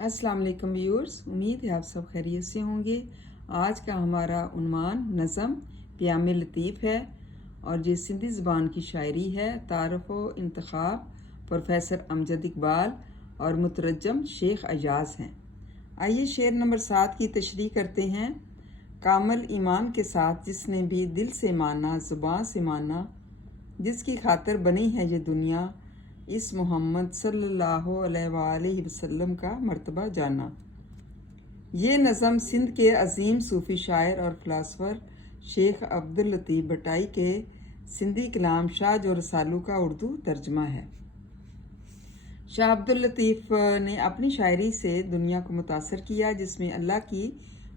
अस्सलाम वालेकुम व्यूअर्स, उम्मीद है आप सब खैरियत से होंगे। आज का हमारा उन्वान नज़म प्याम लतीफ़ है और ये सिंधी ज़बान की शायरी है। तारफ़ व इंतखाब प्रोफेसर अमजद इकबाल और मुतरजम शेख एजाज हैं। आइए शेर नंबर 7 की तशरीह करते हैं। कामल ईमान के साथ जिसने भी दिल से माना, ज़ुबान से माना, जिसकी खातिर बनी है ये दुनिया, इस मोहम्मद सल्लल्लाहु अलैहि वसल्लम का मर्तबा जाना। ये नज़म सिंध के अजीम सूफ़ी शायर और फ़िलासफ़र शेख अब्दुल लतीफ़ भटाई के सिंधी कलाम शाह जो रसालू का उर्दू तर्जमा है। शाह अब्दुल लतीफ़ ने अपनी शायरी से दुनिया को मुतासर किया, जिसमें अल्लाह की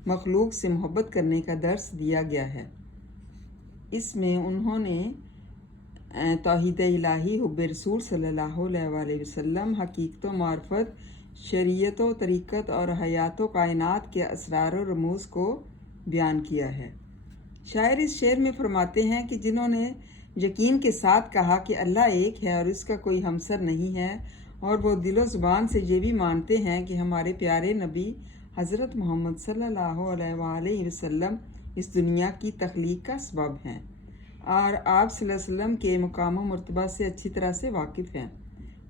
मखलूक से मोहब्बत करने का दर्स दिया गया है। इसमें उन्होंने तौहीद इलाही, हुब्बे रसूल सल्लल्लाहु अलैहि वसल्लम, हकीकत मार्फत, शरीयत व तरीक़त और हयात व कायनात के असरार व रमूज़ को बयान किया है। शायर इस शेर में फरमाते हैं कि जिन्होंने यकीन के साथ कहा कि अल्लाह एक है और इसका कोई हमसर नहीं है, और वो दिलो ज़ुबान से ये भी मानते हैं कि हमारे प्यारे नबी हज़रत मोहम्मद सल्लल्लाहु अलैहि वसल्लम इस दुनिया की तख्लीक का सबब हैं और आप सल्लल्लाहु अलैहि वसल्लम के मुकाम व मर्तबा से अच्छी तरह से वाकिफ़ हैं।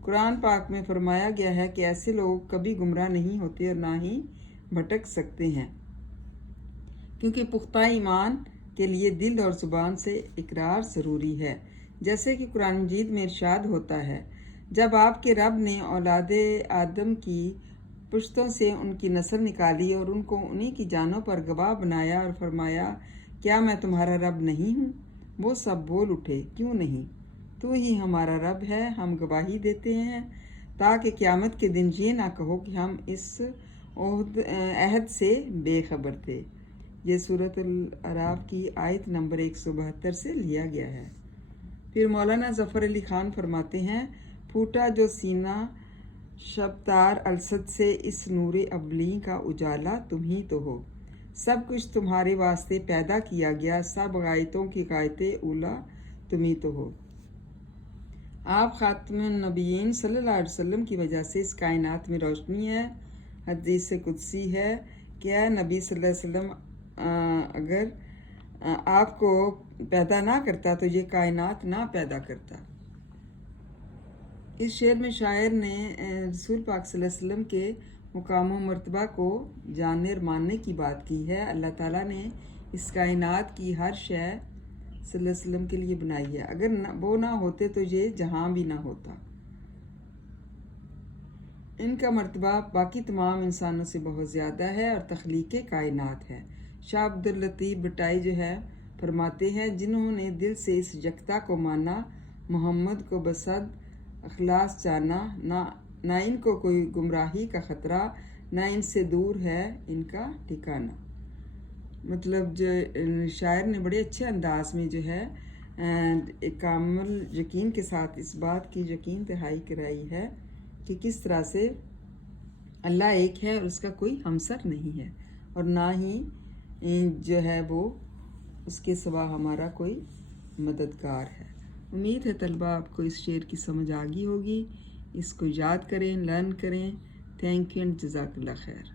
कुरान पाक में फरमाया गया है कि ऐसे लोग कभी गुमराह नहीं होते और ना ही भटक सकते हैं, क्योंकि पुख्ता ईमान के लिए दिल और ज़ुबान से इकरार ज़रूरी है। जैसे कि कुरान मजीद में इरशाद होता है, जब आपके रब ने औलादे आदम की पुश्तों से उनकी नस्ल निकाली और उनको उन्हीं की जानों पर गवाह बनाया और फरमाया, क्या मैं तुम्हारा रब नहीं हूँ? वो सब बोल उठे, क्यों नहीं, तू ही हमारा रब है, हम गवाही देते हैं, ताकि क़यामत के दिन ये ना कहो कि हम इस अहद से बेखबर थे। ये सूरत अल-अराफ की आयत नंबर 172 से लिया गया है। फिर मौलाना ज़फ़र अली ख़ान फरमाते हैं, फूटा जो सीना शब्तार अलसद से, इस नूरे अवली का उजाला तुम ही तो हो, सब कुछ तुम्हारे वास्ते पैदा किया गया, सब गायतों की गायते उला तुम ही तो हो। आप ख़ातमुन नबीयीन सल्लल्लाहु अलैहि वसल्लम की वजह से इस कायनात में रोशनी है। हदीस कुदसी है कि ऐ नबी सल्लल्लाहु अलैहि वसल्लम, अगर आपको पैदा ना करता तो ये कायनात ना पैदा करता। इस शेर में शायर ने रसूल पाक सल्लल्लाहु अलैहि वसल्लम के मुकाम व मर्तबा को जानने और मानने की बात की है। अल्लाह ताला ने इस कायनात की हर शय सल्लल्लाहु अलैहि वसल्लम के लिए बनाई है। अगर वो ना होते तो ये जहाँ भी ना होता। इनका मर्तबा बाकी तमाम इंसानों से बहुत ज़्यादा है और तख्लीक़ कायनात है। शाह अब्दुल लतीफ़ भटाई जो है फरमाते हैं, जिन्होंने दिल से इस यकता को माना, मोहम्मद को बसद अखलास जाना, ना इनको कोई गुमराही का ख़तरा, ना इनसे दूर है इनका ठिकाना। मतलब जो शायर ने बड़े अच्छे अंदाज में जो है एक कामल यकीन के साथ इस बात की यकीन दहाई कराई है कि किस तरह से अल्लाह एक है और उसका कोई हमसर नहीं है, और ना ही जो है वो उसके सिवा हमारा कोई मददगार है। उम्मीद है तलबा आपको इस शेर की समझ आ गई होगी। इसको याद करें, लर्न करें। थैंक यू एंड जज़ाकल्लाह खैर।